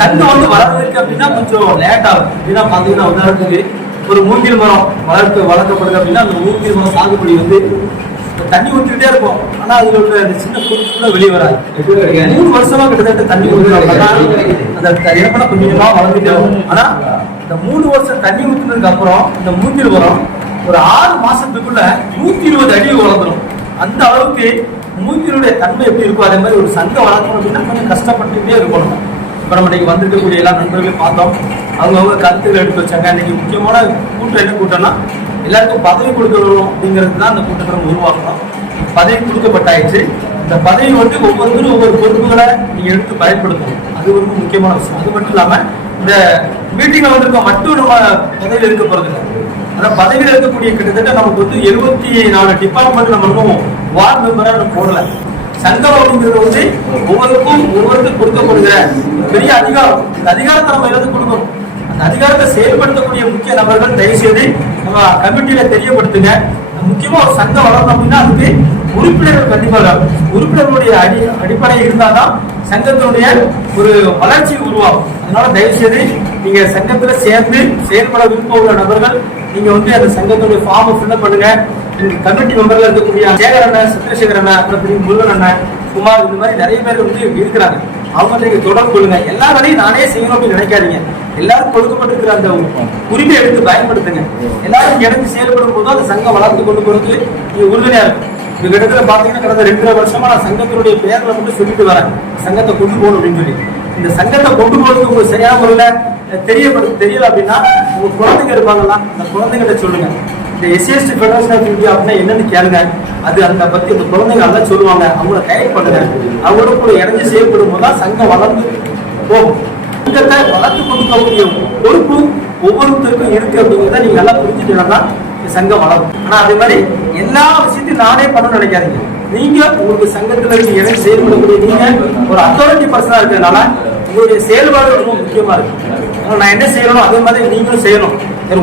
சங்கம் வளர்றதுக்கு அப்படின்னா கொஞ்சம் லேட் ஆகும். அப்படின்னா பாத்தீங்கன்னா உதாரணத்துக்கு ஒரு மூங்கில் மரம் வளர்க்கப்படுது அப்படின்னா அந்த மூங்கில் மரம் சாகுபடி தண்ணி ஊற்றிக்கிட்டே இருக்கும். ஆனா அதுல உள்ள அந்த சின்ன பொருட்கள் வெளியே வராது. 3 வருஷமா கிட்டத்தட்ட தண்ணி ஊற்றுறாங்க. அந்த இறப்பட கொஞ்சமா வளர்ந்துட்டே இருக்கும். ஆனா இந்த 3 வருஷம் தண்ணி ஊற்றுனதுக்கு அப்புறம் இந்த மூங்கில் மரம் ஒரு 6 மாசத்துக்குள்ள 120 அடி வளர்ந்துடும். அந்த அளவுக்கு மூங்கிலுடைய தன்மை எப்படி இருக்கும். அதே மாதிரி ஒரு சங்கம் வளர்க்கணும் அப்படின்னா கொஞ்சம் கஷ்டப்பட்டுட்டே இருக்கணும். இப்போ நம்ம இன்னைக்கு வந்திருக்கக்கூடிய எல்லா நண்பர்களையும் பார்த்தோம். அவங்க கருத்துக்கள் எடுத்து வச்சாங்க. இன்னைக்கு முக்கியமான கூட்டம் என்ன கூட்டம்னா எல்லாருக்கும் பதவி கொடுக்கணும் அப்படிங்கிறது தான் அந்த கூட்டத்தை நம்ம உருவாக்கணும். பதவி கொடுக்கப்பட்டாயிடுச்சு. இந்த பதவி ஒவ்வொருத்தரும் ஒவ்வொரு பொறுப்புகளை நீங்க எடுத்து பயன்படுத்தணும். அது ரொம்ப முக்கியமான விஷயம். அது மட்டும் இல்லாம இந்த மீட்டிங்ல வந்திருக்க மட்டும் நம்ம பதவியில் இருக்க போறது இல்லை. ஆனா பதவியில் இருக்கக்கூடிய கிட்டத்தட்ட நமக்கு 74 டிபார்ட்மெண்ட் நம்ம இன்னும் வார்டு மெம்பரா நம்ம போடல. சங்கம் அப்படிங்கிறது ஒவ்வொருத்தரும் கொடுக்கப்படுகிற பெரிய அதிகாரம். இந்த அதிகாரத்தை நம்ம எல்லாத்துக்கும் கொடுக்கணும். அந்த அதிகாரத்தை செயல்படுத்தக்கூடிய முக்கிய நபர்கள் தயவுசெய்து நம்ம கமிட்டியில தெரியப்படுத்துங்க. முக்கியமா ஒரு சங்கம் வளரணும் அப்படின்னா அதுக்கு உறுப்பினர்கள் கண்டிப்பாக உறுப்பினர்களுடைய அடிப்படை இருந்தால்தான் சங்கத்தினுடைய ஒரு வளர்ச்சி உருவாகும். அதனால தயவுசெய்து நீங்க சங்கத்துல சேர்ந்து செயல்பட விருப்பம் உள்ள நபர்கள் நீங்க அந்த சங்கத்தினுடைய ஃபார்மை ஃபில்அப் பண்ணுங்க. கமிட்டி மெம்பர்ல இருக்கக்கூடிய சேகர் அண்ணன், சந்திரசேகர் அண்ணன், அப்புறம் முருகன் அண்ணன், குமார், இந்த மாதிரி நிறைய பேர் இருக்கிறாங்க. அவங்க நீங்க தொடர்பு கொள்ளுங்க. எல்லா வேலையும் நானே செய்யணும் அப்படின்னு நினைக்காதீங்க. எல்லாரும் கொடுக்கப்பட்டிருக்கிற அந்த உரிமையை எடுத்து பயன்படுத்துங்க. எல்லாரும் இணைந்து செயல்படும் போது அந்த சங்கம் வளர்த்து கொண்டு போறதுக்கு நீங்க உறுதுணையா இருக்கும். இந்த இடத்துல பாத்தீங்கன்னா கடந்த 2 வருஷமா நான் சங்கத்தினுடைய பேர்ல மட்டும் சொல்லிட்டு வரேன், சங்கத்தை கொண்டு போகணும் அப்படின்னு சொல்லி. இந்த சங்கத்தை கொண்டு போறதுக்கு உங்களுக்கு சரியான முறையில தெரியல அப்படின்னா உங்க குழந்தைங்க இருப்பாங்களா, அந்த குழந்தைகிட்ட சொல்லுங்க. இந்த எஸ்சிஎஸ்டி ஃபெடரேஷன் ஆஃப் இந்தியா அப்படின்னா என்னன்னு கேளுங்க. அது அந்த பத்தி இந்த குழந்தைங்க நல்லா சொல்லுவாங்க. அவங்கள கைட் பண்ணுங்க. அவங்களோட கூட இணைஞ்சு செயல்படும் போதுதான் சங்கம் வளர்ந்து போகும். சங்கத்தை வளர்த்து கொடுக்கக்கூடிய பொறுப்பு ஒவ்வொருத்தருக்கும் இருக்கு அப்படிங்கிறத நீங்க நல்லா புரிஞ்சுட்டீங்கன்னா சங்கம் வளரும். ஆனா அதே மாதிரி எல்லா விஷயத்தையும் நானே பண்ணணும்னு நினைக்காதீங்க. நீங்க உங்களுக்கு சங்கத்துல இருந்து இணைந்து செயல்படக்கூடிய நீங்க ஒரு அத்தாரிட்டி பர்சனா இருக்கிறதுனால உங்களுடைய செயல்பாடு ரொம்ப முக்கியமா இருக்கு. நான் என்ன செய்யணும் அதே மாதிரி நீங்களும் செய்யணும்.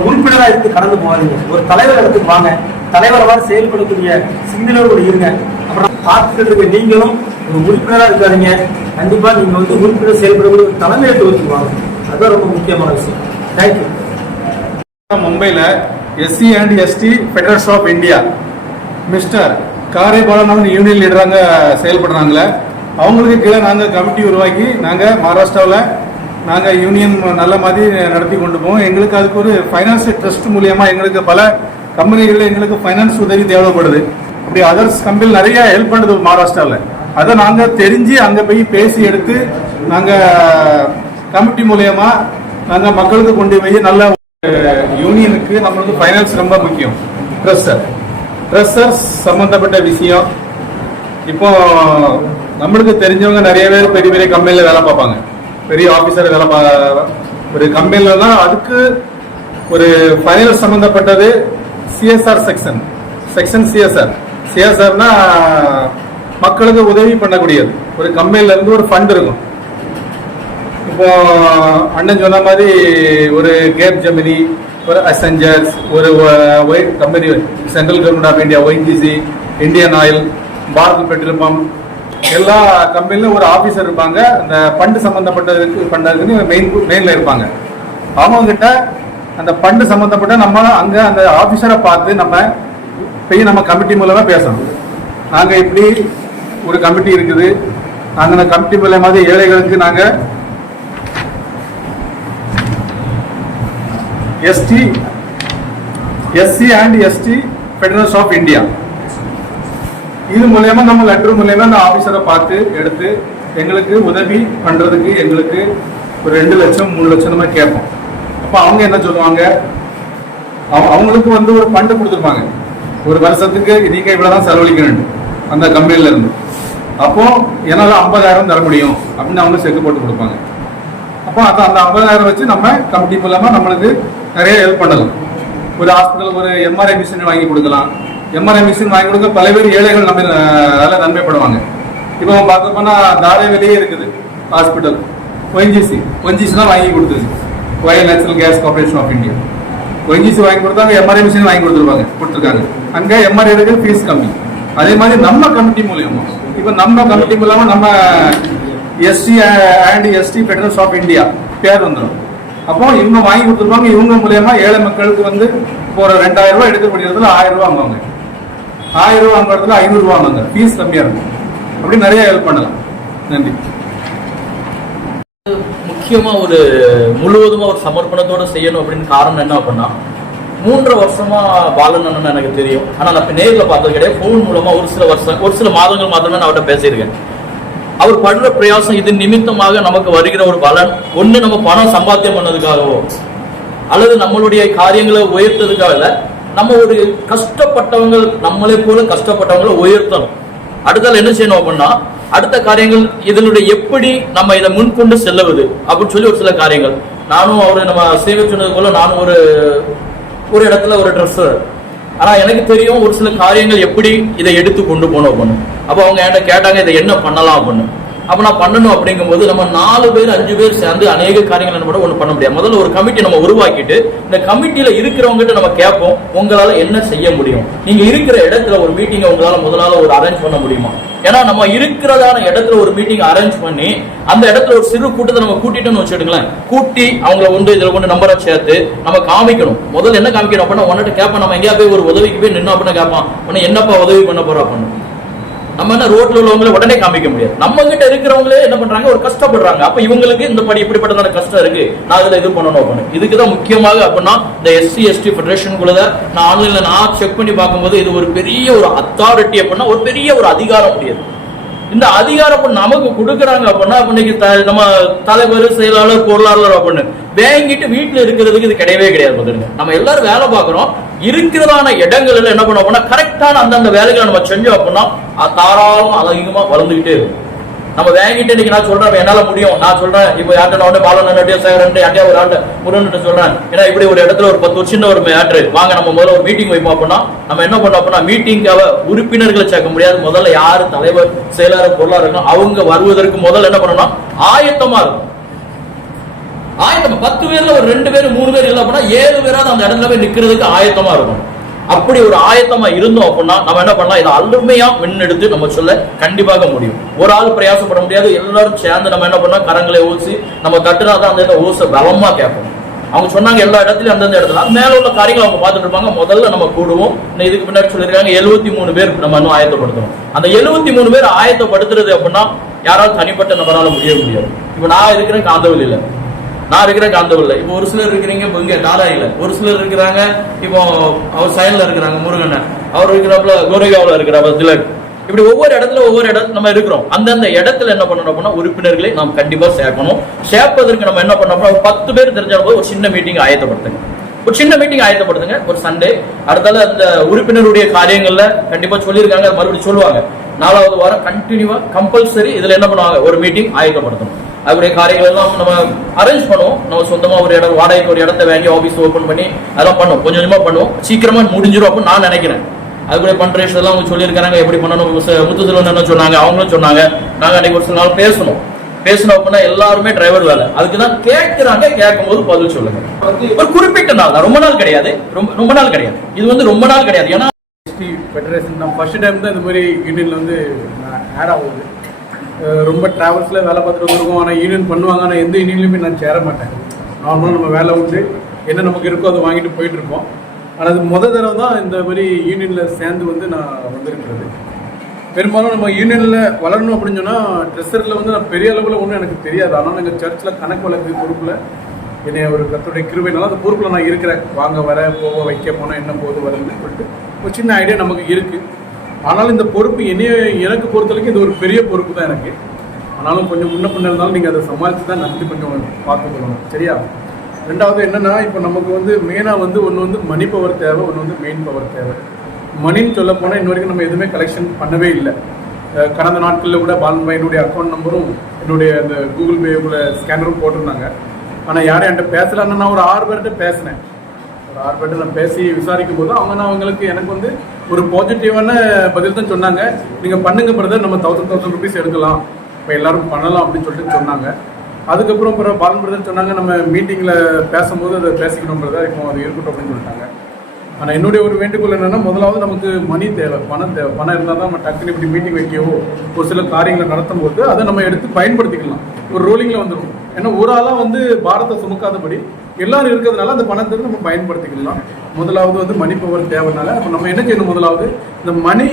உறுப்பினரா இருந்து கடந்து போகாதீங்க. ஒரு தலைவர் இடத்துக்கு வாங்க. தலைவரவாறு செயல்படக்கூடிய சிந்தனையோடு இருங்க. அப்புறம் பார்த்துக்கிட்டு இருக்க நீங்களும் ஒரு உறுப்பினரா இருக்காதீங்க. கண்டிப்பா நீங்க உறுப்பினர் செயல்படக்கூடிய ஒரு தலைமையிட்டு வச்சுக்குவாங்க. அதுதான் ரொம்ப முக்கியமான விஷயம். தேங்க்யூ. மும்பையில் SC and ST federation of India mister Karaipalan union லீடராங்க செயல்படுறாங்களே, அவங்களுக்கு கீழே நாங்கள் கமிட்டி உருவாக்கி நாங்கள் மகாராஷ்டிராவில் நாங்கள் யூனியன் நல்ல மாதிரி நடத்தி கொண்டு போவோம். எங்களுக்கு அதுக்கு ஒரு ஃபைனான்ஸ் ட்ரஸ்ட் மூலியமாக எங்களுக்கு பல கம்பெனிகளில் எங்களுக்கு ஃபைனான்ஸ் உதவி தேவைப்படுது. அப்படி அதர்ஸ் கம்பெனி நிறைய ஹெல்ப் பண்ணுது மகாராஷ்டிராவில். அதை நாங்கள் தெரிஞ்சு அங்கே போய் பேசி எடுத்து நாங்கள் கமிட்டி மூலியமாக நாங்கள் மக்களுக்கு கொண்டு போய் நல்ல யூனியனுக்கு நம்மளுக்கு ஃபைனான்ஸ் ரொம்ப முக்கியம். ட்ரெஸ்ஸர்ஸ் சம்பந்தப்பட்ட விஷயம். இப்போ நம்மளுக்கு தெரிஞ்சவங்க நிறைய பேர் பெரிய பெரிய கம்பெனியில் வேலை பார்ப்பாங்க. பெரிய ஆபீசர் வேலை ஒரு கம்பெனில அதுக்கு ஒரு ஃபைனான்ஸ் சம்பந்தப்பட்டது சிஎஸ்ஆர் செக்ஷன் சிஎஸ்ஆர்னா மக்களுக்கு உதவி பண்ணக்கூடியது. ஒரு கம்பெனில இருந்து ஒரு ஃபண்ட் இருக்கும். இப்போ அண்ணன் சொன்ன மாதிரி ஒரு கேப் ஜெமினி, ஒரு அசெஞ்சர்ஸ், ஒரு company central government of India, ஒய்ஜிசி, Indian Oil, Bharat petrol pump, எல்லா கம்பெனிலும் ஒரு ஆபீசர் இருப்பாங்க. அந்த ஃபண்டு சம்பந்தப்பட்டதுக்கு மெயின்ல இருப்பாங்க. அவங்க கிட்ட அந்த ஃபண்டு சம்பந்தப்பட்ட நம்ம அங்க அந்த ஆபீசரை பார்த்து நம்ம போய் நம்ம கமிட்டி மூலமா பேசணும். நாங்க இப்படி ஒரு கமிட்டி இருக்குது, நாங்க அந்த கமிட்டி மூலமா ஏழைகளுக்கு நாங்க SC and ST federation of India இது மூலயமா நம்ம லெட்டர் மூலயமா அந்த ஆபீசரை பார்த்து எடுத்து எங்களுக்கு உதவி பண்றதுக்கு எங்களுக்கு ஒரு 2 லட்சம் 3 லட்சம் நம்ம கேட்போம். அப்போ அவங்க என்ன சொல்லுவாங்க, அவங்களுக்கு ஒரு ஃபண்டு கொடுத்துருப்பாங்க. ஒரு வருஷத்துக்கு நீங்க இவ்வளவுதான் செலவழிக்கணும் அந்த கம்பெனில இருந்து. அப்போ என்னால 50,000 தர முடியும் அப்படின்னு அவங்க செக் போட்டு கொடுப்பாங்க. அப்போ அந்த 50,000 வச்சு நம்ம கமிட்டி மூலமா நம்மளுக்கு நிறைய ஹெல்ப் பண்ணலாம். ஒரு ஹாஸ்பிட்டல் ஒரு எம்ஆர்ஐ மிஷின் வாங்கி கொடுக்கலாம். எம்ஆர்ஐ மிஷின் வாங்கி கொடுக்க பல பேர் ஏழைகள் நம்ம நல்ல நன்மைப்படுவாங்க. இப்போ பார்க்க போனா தாரைவெளியே இருக்குது ஹாஸ்பிட்டல், ஒய்ஜிசி தான் வாங்கி கொடுத்தது, oil natural gas corporation of India. ONGC வாங்கி கொடுத்தாங்க, எம்ஆர்ஐ மிஷின் வாங்கி கொடுத்துருக்காங்க. அங்க எம்ஆர்ஐ ஃபீஸ் கம்மி. அதே மாதிரி நம்ம கமிட்டி மூலியமா இப்போ நம்ம கமிட்டி மூலமா நம்ம SC and ST federals of India பேர் வந்துடும். அப்போ இவங்க வாங்கி கொடுத்துருப்பாங்க. இவங்க மூலியமா ஏழை மக்களுக்கு வந்து இப்போ ஒரு 2000 ரூபாய் எடுக்கக்கூடிய இடத்துல 1000 ரூபாய் வாங்குவாங்க. 1000 ரூபாய் வாங்குற இடத்துல 500 ரூபாய் வாங்குவாங்க. ஃபீஸ் கம்மியா இருக்கும். அப்படி நிறைய ஹெல்ப் பண்ணலாம். நன்றி. முக்கியமா ஒரு முழுவதுமா ஒரு சமர்ப்பணத்தோட செய்யணும் அப்படின்னு காரணம் என்ன அப்படின்னா, 3 வருஷமா பாலன் அண்ணன் எனக்கு தெரியும். ஆனா நான் நேர்ல பார்த்தது கிடையாது. போன் மூலமா ஒரு சில மாதங்கள் மாத்திரமே நான் அவர்கிட்ட பேசியிருக்கேன். அவர் படுற பிரயாசம் இது நிமித்தமாக நமக்கு வருகிற ஒரு பலன் ஒண்ணு, நம்ம பணம் சம்பாத்தியம் பண்ணதுக்காகவோ அல்லது நம்மளுடைய காரியங்களை உயர்த்ததுக்காக இல்ல, நம்ம ஒரு கஷ்டப்பட்டவங்க நம்மளே போல கஷ்டப்பட்டவங்களை உயர்த்தணும். அடுத்தால என்ன செய்யணும் அப்படின்னா, அடுத்த காரியங்கள் இதனுடைய எப்படி நம்ம இதை முன்கொண்டு செல்லுவது அப்படின்னு சொல்லி ஒரு சில காரியங்கள். நானும் அவரு நம்ம சேவை சொன்னது போல நானும் ஒரு இடத்துல ஒரு ட்ரெஸ்ஸர். ஆனா எனக்கு தெரியும் ஒரு சில காரியங்கள் எப்படி இதை எடுத்து கொண்டு போனோம் அப்படின்னு. அப்போ அவங்க என்கிட்ட கேட்டாங்க இதை என்ன பண்ணலாம் அப்படின்னு. அப்ப நான் பண்ணணும் அப்படிங்கும்போது நம்ம 4 பேர் 5 பேர் சேர்ந்து அநேக காரியங்கள் கூட ஒண்ணு பண்ண முடியாது. முதல்ல ஒரு கமிட்டி நம்ம உருவாக்கிட்டு இந்த கமிட்டியில இருக்கிறவங்க நம்ம கேட்போம், உங்களால என்ன செய்ய முடியும், நீங்க இருக்கிற இடத்துல ஒரு மீட்டிங்கை உங்களால முதலால ஒரு அரேஞ்ச் பண்ண முடியுமா. ஏன்னா நம்ம இருக்கிறதான இடத்துல ஒரு மீட்டிங் அரேஞ்ச் பண்ணி அந்த இடத்துல ஒரு சிறு கூட்டத்தை நம்ம கூட்டிட்டோம்னு வச்சுடுங்களேன், கூட்டி அவங்களை இதுல கொண்டு நம்பரை சேர்த்து நம்ம காமிக்கணும். முதல்ல என்ன காமிக்கணும் அப்படின்னா, உன்னிட்ட கேட்பான், நம்ம எங்கேயா போய் ஒரு உதவிக்கு போய் நின்று அப்படின்னா கேட்பான், உன்னை என்னப்பா உதவி பண்ண போறோம் அப்படின்னு. நம்ம என்ன ரோட்ல உள்ளவங்களை உடனே காமிக்க முடியாது. நம்ம கிட்ட இருக்கிறவங்களே என்ன பண்றாங்க, ஒரு கஷ்டப்படுறாங்க. அப்ப இவங்களுக்கு இந்த படி இப்படிப்பட்டதான கஷ்டம் இருக்கு, நான் இதுல இது பண்ணணும் அப்படின்னு. இதுக்குதான் முக்கியமாக அப்படின்னா இந்த எஸ்சி எஸ்டி ஃபெடரேஷன் குள்ள நான் ஆன்லைன்ல நான் செக் பண்ணி பார்க்கும்போது இது ஒரு பெரிய ஒரு அத்தாரிட்டி அப்படின்னா ஒரு பெரிய ஒரு அதிகாரம் முடியாது. இந்த அதிகாரம் நமக்கு கொடுக்குறாங்க அப்படின்னா இன்னைக்கு நம்ம தலைவர் செயலாளர் பொருளாளர் அப்படின்னு வேங்கிட்டு வீட்டுல இருக்கிறதுக்கு இது கிடையவே கிடையாது. நம்ம எல்லாரும் வேலை பார்க்கிறோம், இருக்கிறதான இடங்கள்ல என்ன பண்ணோம் அப்படின்னா கரெக்டான அந்தந்த வேலைகளை நம்ம செஞ்சோம் அப்படின்னா தாராளமா அதிகமா வளர்ந்துகிட்டே இருக்கும். நம்ம வேங்கிட்டு இன்னைக்கு நான் சொல்றேன் என்னால முடியும், நான் சொல்றேன் இப்போ யார்ட்ட பாலன் சேகரன் யார்ட்டையா ஒரு ஆண்டு முருகன் சொல்றேன், ஏன்னா இப்படி ஒரு இடத்துல ஒரு 10 சின்ன ஒரு மேட்ரு வாங்க நம்ம முதல்ல ஒரு மீட்டிங் வைப்போம் அப்படின்னா நம்ம என்ன பண்ணோம் அப்படின்னா மீட்டிங்காக உறுப்பினர்களை சேர்க்க முடியாது. முதல்ல யாரு தலைவர் செயலாளர் பொருளாளர் இருக்கும் அவங்க வருவதற்கு முதல்ல என்ன பண்ணணும், ஆயத்தமா இருக்கும். ஆயத்தமா 10 பேர்ல ஒரு 2 பேர் 3 பேர் இல்லை அப்படின்னா 7 பேராவது அந்த இடத்துல போய் நிக்கிறதுக்கு ஆயத்தமா இருக்கும். அப்படி ஒரு ஆயத்தமா இருந்தோம் அப்படின்னா நம்ம என்ன பண்ணலாம், இதை அருமையா முன்னெடுத்து நம்ம சொல்ல கண்டிப்பாக முடியும். ஒரு ஆள் பிரயாசப்பட முடியாது, எல்லாரும் சேர்ந்து நம்ம என்ன பண்ணோம் கரங்களை ஊசி நம்ம தட்டுனாதான் அந்த ஓசை பலமா கேட்போம். அவங்க சொன்னாங்க எல்லா இடத்துலயும் அந்தந்த இடத்துல மேல உள்ள காரியங்களை அவங்க பார்த்துட்டு இருப்பாங்க. முதல்ல நம்ம கூடுவோம். இதுக்கு பின்னாடி சொல்லியிருக்காங்க 73 பேர் நம்ம இன்னும் ஆயத்தப்படுத்தணும். அந்த 73 பேர் ஆயத்தப்படுத்துறது அப்படின்னா யாராவது தனிப்பட்ட நபரால முடியாது. இப்ப நான் இருக்கிறேன் காந்தவெளியில, நான் இருக்கிற காந்தவல்ல, இப்போ ஒரு சிலர் இருக்கிறீங்க இப்போ இங்க டாராயில, ஒரு சிலர் இருக்கிறாங்க இப்போ அவர் சயன்ல இருக்கிறாங்க முருகன், அவர் இருக்கிறப்பல கோரேகாவில் இருக்கிறாங்க திலக். இப்படி ஒவ்வொரு இடத்துல நம்ம இருக்கிறோம். அந்தந்த இடத்துல என்ன பண்ணணும் அப்படின்னா உறுப்பினர்களை நாம் கண்டிப்பா சேர்க்கணும். சேர்ப்பதற்கு நம்ம என்ன பண்ணோம், 10 பேர் தெரிஞ்ச போது ஒரு சின்ன மீட்டிங் ஆயத்தப்படுத்துங்க. ஒரு சின்ன மீட்டிங் ஆயத்தப்படுத்துங்க ஒரு சண்டே. அடுத்தால அந்த உறுப்பினருடைய காரியங்கள்ல கண்டிப்பா சொல்லியிருக்காங்க, மறுபடியும் சொல்லுவாங்க. 4வது வாரம் கண்டினியூவா கம்பல்சரி இதுல என்ன பண்ணுவாங்க, ஒரு மீட்டிங் ஆயத்தப்படுத்தணும். அதுடைய காரியங்கள் எல்லாம் நம்ம அரேஞ்ச் பண்ணுவோம். நம்ம சொந்தமா ஒரு இடம் வாடகைக்கு ஒரு இடத்த வாங்கி ஆபீஸ் ஓபன் பண்ணி அதெல்லாம் பண்ணுவோம். கொஞ்சம் கொஞ்சமா பண்ணுவோம், சீக்கிரமா முடிஞ்சிடும் அப்படின்னு நான் நினைக்கிறேன். அதுக்குரிய பண்ற விஷயம் அவங்க சொல்லியிருக்காங்க, எப்படி பண்ணணும். முத்துசெல்வன் என்ன சொன்னாங்க, அவங்களும் சொன்னாங்க. நாங்க அன்னைக்கு ஒரு சில நாள் பேசணும் அப்படின்னா எல்லாருமே டிரைவர் வேலை. அதுக்குதான் கேட்கிறாங்க, கேட்கும் போது பதில் சொல்லுங்க. ஒரு குறிப்பிட்ட நாள் தான், ரொம்ப நாள் கிடையாது, ரொம்ப நாள் கிடையாது. இது ரொம்ப நாள் கிடையாது. ஏன்னா ஃபெடரேஷன் நம்ம ஃபர்ஸ்ட் டைம் தான் இந்த மாதிரி யூனியன்ல ஆட் ஆகுது. ரொம்ப டிராவல்ஸில் வேலை பார்த்துட்டு வந்துருக்கோம். ஆனால் யூனியன் பண்ணுவாங்க, ஆனால் எந்த யூனியன்லையுமே நான் சேர மாட்டேன். நார்மலாக நம்ம வேலை உண்டு, என்ன நமக்கு இருக்கோ அதை வாங்கிட்டு போயிட்டு இருப்போம். ஆனால் அது தடவை தான் இந்த மாதிரி யூனியனில் சேர்ந்து நான் வந்திருக்கிறது. பெரும்பாலும் நம்ம யூனியனில் வளரணும் அப்படின்னு சொன்னால் ட்ரெஸ்ஸரில் நான் பெரிய அளவில் ஒன்றும் எனக்கு தெரியாது. ஆனால் எங்கள் சர்ச்சில் கணக்கு வழக்கு பொறுப்பில் என்னை ஒரு கர்த்தருடைய கிருபைனால அந்த பொறுப்பில் நான் இருக்கிறேன். வாங்க வர போக வைக்க போனால் என்ன போது வருதுன்னு சொல்லிட்டு ஒரு சின்ன ஐடியா நமக்கு இருக்குது. ஆனாலும் இந்த பொறுப்பு எனக்கு பொறுத்தவரைக்கும் இது ஒரு பெரிய பொறுப்பு தான் எனக்கு. ஆனாலும் கொஞ்சம் முன்ன பின்ன இருந்தாலும் நீங்கள் அதை சமாளித்து தான் நன்றி கொஞ்சம் பார்த்துக்கணும், சரியா? ரெண்டாவது என்னென்னா, இப்போ நமக்கு மெயினாக ஒன்று மணி பவர் தேவை, ஒன்று மெயின் பவர் தேவை. மணின்னு சொல்ல போனால் இன்ன வரைக்கும் நம்ம எதுவுமே கலெக்ஷன் பண்ணவே இல்லை. கடந்த நாட்களில் கூட பாலன் என்னுடைய அக்கௌண்ட் நம்பரும் என்னுடைய அந்த கூகுள் பேக்குள்ள ஸ்கேனரும் போட்டிருந்தாங்க. ஆனால் யாரும் என்கிட்ட பேசலான்னு நான் ஒரு 6 பேர்கிட்ட பேசினேன். ஒரு 6 பேர்கிட்ட நான் பேசி விசாரிக்கும் போது அவங்களுக்கு எனக்கு ஒரு பாசிட்டிவான பதில் தான் சொன்னாங்க. நீங்கள் பண்ணுங்க பிரதர், நம்ம 1000 ருபீஸ் எடுக்கலாம், இப்போ எல்லாரும் பண்ணலாம் அப்படின்னு சொல்லிட்டு சொன்னாங்க. அதுக்கப்புறம் பாலன் பிரதர் சொன்னாங்க, நம்ம மீட்டிங்கில் பேசும்போது அதை பேசிக்கணும் பிரதர், இப்போ அது இருக்கட்டும் அப்படின்னு சொல்லிட்டாங்க. ஆனால் என்னுடைய ஒரு வேண்டுகோள் என்னன்னா, முதலாவது நமக்கு மணி தேவை, பணம் தேவை. பணம் இருந்தால் தான் நம்ம டக்குனு இப்படி மீட்டிங் வைக்கவோ ஒரு சில காரியங்களை நடத்தும் போது அதை நம்ம எடுத்து பயன்படுத்திக்கலாம். ஒரு ரோலிங்கில் வந்துடும். ஏன்னா ஒரு ஆளாக வந்து பாரத்தை சுமக்காதபடி எல்லாரும் இருக்கிறதுனால அந்த பணத்தை நம்ம பயன்படுத்திக்கலாம். முதலாவது வந்து மணி பவர் தேவைனால அப்போ நம்ம என்ன செய்யணும், முதலாவது இந்த மணி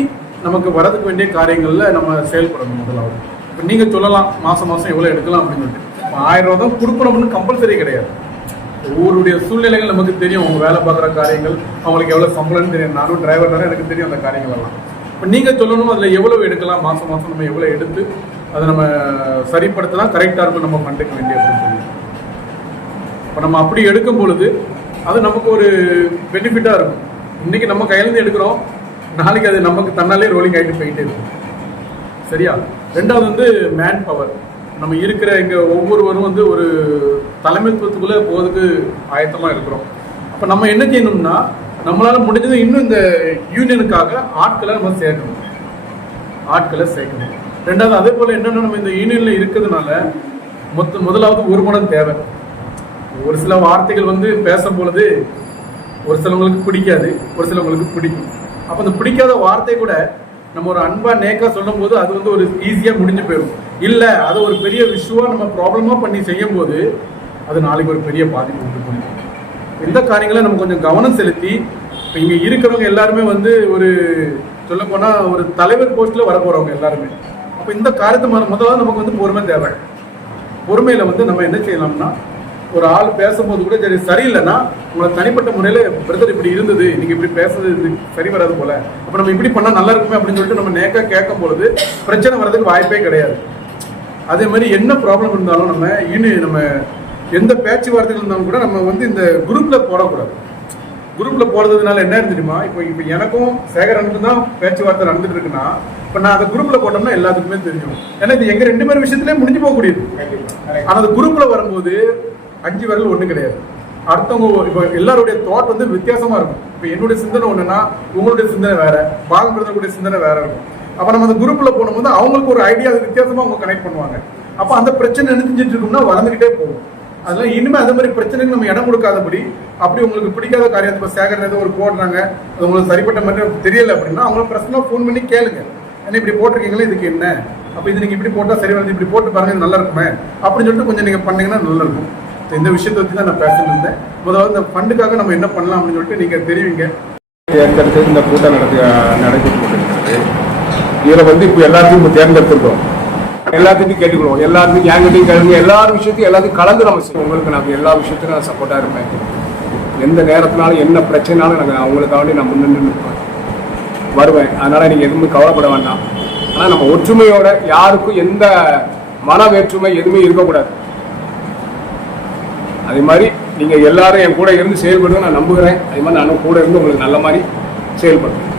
நமக்கு வரதுக்கு வேண்டிய காரியங்களில் நம்ம செயல்படணும். முதலாவது இப்போ நீங்கள் சொல்லலாம் மாதம் மாதம் எவ்வளோ எடுக்கலாம் அப்படின்னு சொல்லிட்டு, 1000 ரூபா தான் கொடுக்கணும்னு கம்பல்சரி கிடையாது. ஒவ்வொருடைய சூழ்நிலைகள் நமக்கு தெரியும். அவங்க வேலை பார்க்குற காரியங்கள், அவங்களுக்கு எவ்வளோ சம்பளம்னு தெரியும். நானும் டிரைவர்னால எனக்கு தெரியும் அந்த காரியங்கள் எல்லாம். இப்போ நீங்கள் சொல்லணும் அதில் எவ்வளோ எடுக்கலாம், மாதம் மாதம் நம்ம எவ்வளோ எடுத்து அதை நம்ம சரிப்படுத்தினா கரெக்டாக இருக்கும் நம்ம ஃபண்டுக்கு வேண்டிய அப்படின்னு சொல்லி. இப்போ நம்ம அப்படி எடுக்கும் பொழுது அது நமக்கு ஒரு பெனிஃபிட்டாக இருக்கும். இன்றைக்கி நம்ம கையிலேருந்து எடுக்கிறோம், நாளைக்கு அது நமக்கு தன்னாலே ரோலிங் ஆகிட்டு போயிட்டே இருக்கும். சரியா? ரெண்டாவது வந்து மேன் பவர். நம்ம இருக்கிற இங்கே ஒவ்வொருவரும் வந்து ஒரு தலைமைத்துவத்துக்குள்ளே போகிறதுக்கு ஆயத்தமாக இருக்கிறோம். அப்போ நம்ம என்ன செய்யணும்னா, நம்மளால் முடிஞ்சது இன்னும் இந்த யூனியனுக்காக ஆட்களை நம்ம சேர்க்கணும். ரெண்டாவது அதே போல் என்னென்னா, நம்ம இந்த யூனியனில் இருக்கிறதுனால முதலாவது ஒரு மனம் தேவை. ஒரு சில வார்த்தைகள் வந்து பேசும் பொழுது ஒரு சிலவங்களுக்கு பிடிக்காது, ஒரு சிலவங்களுக்கு பிடிக்கும். அப்போ அந்த பிடிக்காத வார்த்தை கூட நம்ம ஒரு அன்பா நேக்கா சொல்லும் போது அது வந்து ஒரு ஈஸியா முடிஞ்சு போயிடும். இல்ல அதை ஒரு பெரிய விஷயமா நம்ம ப்ராப்ளமா பண்ணி செய்யும் போது அது நாளைக்கு ஒரு பெரிய பாதிப்பு உண்டு பண்ணும். இந்த காரியங்களை நம்ம கொஞ்சம் கவனம் செலுத்தி, இப்போ இங்க இருக்கிறவங்க எல்லாருமே வந்து ஒரு சொல்ல போனா ஒரு தலைவர் போஸ்ட்ல வர போறவங்க எல்லாருமே. அப்போ இந்த காரியத்தை முதல்ல நமக்கு வந்து பொறுமை தேவை. பொறுமையில வந்து நம்ம என்ன செய்யலாம்னா, ஒரு ஆள் பேசும்போது கூட சரியில்லைன்னா உங்களை தனிப்பட்ட முறையில் பிரதர் இப்படி இருந்தது, நீங்கள் இப்படி பேசுறது சரி வராது போல, அப்போ நம்ம இப்படி பண்ணால் நல்லா இருக்குமே அப்படின்னு சொல்லிட்டு நம்ம நேக்காக கேட்கும் பொழுது பிரச்சனை வர்றதுக்கு வாய்ப்பே கிடையாது. அதே மாதிரி என்ன ப்ராப்ளம் இருந்தாலும் நம்ம எந்த பேச்சுவார்த்தைகள் இருந்தாலும் கூட நம்ம வந்து இந்த குரூப்பில் போடக்கூடாது. குரூப்பில் போடுறதுனால என்ன தெரியுமா, இப்போ எனக்கும் சேகரனுக்கும் தான் பேச்சுவார்த்தை நடந்துட்டு இருக்குன்னா, இப்போ நான் அந்த குரூப்பில் போட்டோம்னா எல்லாத்துக்குமே தெரியும். ஏன்னா இது எங்கள் 2 பேர் விஷயத்துலேயே முடிஞ்சு போகக்கூடியது. ஆனால் அந்த குரூப்பில் வரும்போது 5 விரல் ஒன்றும் கிடையாது. அடுத்தவங்க இப்போ எல்லாருடைய தாட் வந்து வித்தியாசமா இருக்கும். இப்போ என்னுடைய சிந்தனை ஒண்ணுன்னா உங்களுடைய சிந்தனை வேற, பால் பிரதருடைய சிந்தனை வேற இருக்கும். அப்ப நம்ம அந்த குரூப்ல போடும்போது அவங்களுக்கு ஒரு ஐடியா வித்தியாசமா அவங்க கனெக்ட் பண்ணுவாங்க. அப்ப அந்த பிரச்சனை என்ன செஞ்சுட்டு இருக்கோம்னா வளர்ந்துகிட்டே போகும். அதனால இனிமே அந்த மாதிரி பிரச்சனைக்கு நம்ம இடம் கொடுக்காதபடி, அப்படி உங்களுக்கு பிடிக்காத காரியத்தை சேகர் ஏதோ ஒரு போடுறாங்க, அது உங்களுக்கு சரிப்பட்ட மாதிரி தெரியல அப்படின்னா அவங்களை பிரச்சனை ஃபோன் பண்ணி கேளுங்க, என்ன இப்படி போட்டிருக்கீங்களா, இதுக்கு என்ன, அப்ப இது நீங்க இப்படி போட்டா சரி வருது, இப்படி போட்டு பாருங்க நல்லா இருக்குமே அப்படின்னு சொல்லிட்டு கொஞ்சம் நீங்க பண்ணீங்கன்னா நல்லா இருக்கும். இந்த விஷயத்தை வச்சு தான் நான் பேசிட்டு இருந்தேன். முதல்ல இந்த ஃபண்டுக்காக நம்ம என்ன பண்ணலாம் அப்படின்னு சொல்லிட்டு நீங்க தெரிவிங்க. இந்த கூட்டம் நடைபெற்று கொண்டிருக்கிறது. இதில் வந்து இப்போ எல்லாத்தையும் தேர்ந்தெடுத்துருக்கோம். எல்லாத்தையும் கேட்டுக்கிறோம். எல்லாத்தையும் என்கிட்டையும் கேளுங்க. எல்லா விஷயத்தையும் எல்லாத்தையும் கலந்து நம்ம செய்வோம். உங்களுக்கு நான் எல்லா விஷயத்தையும் நான் சப்போர்ட்டாக இருப்பேன். எந்த நேரத்தினாலும் என்ன பிரச்சனைனாலும் நாங்கள் அவங்களுக்காக நான் முன்னின்று நிற்பேன், வருவேன். அதனால் நீங்கள் எதுவுமே கவலைப்பட வேண்டாம். ஆனால் நம்ம ஒற்றுமையோட யாருக்கும் எந்த மன வேற்றுமை எதுவுமே இருக்கக்கூடாது. அதே மாதிரி நீங்கள் எல்லாரும் என் கூட இருந்து செயல்படுங்க நான் நம்புகிறேன். அதே மாதிரி நானும் கூட இருந்து உங்களுக்கு நல்ல மாதிரி செயல்படுறேன்.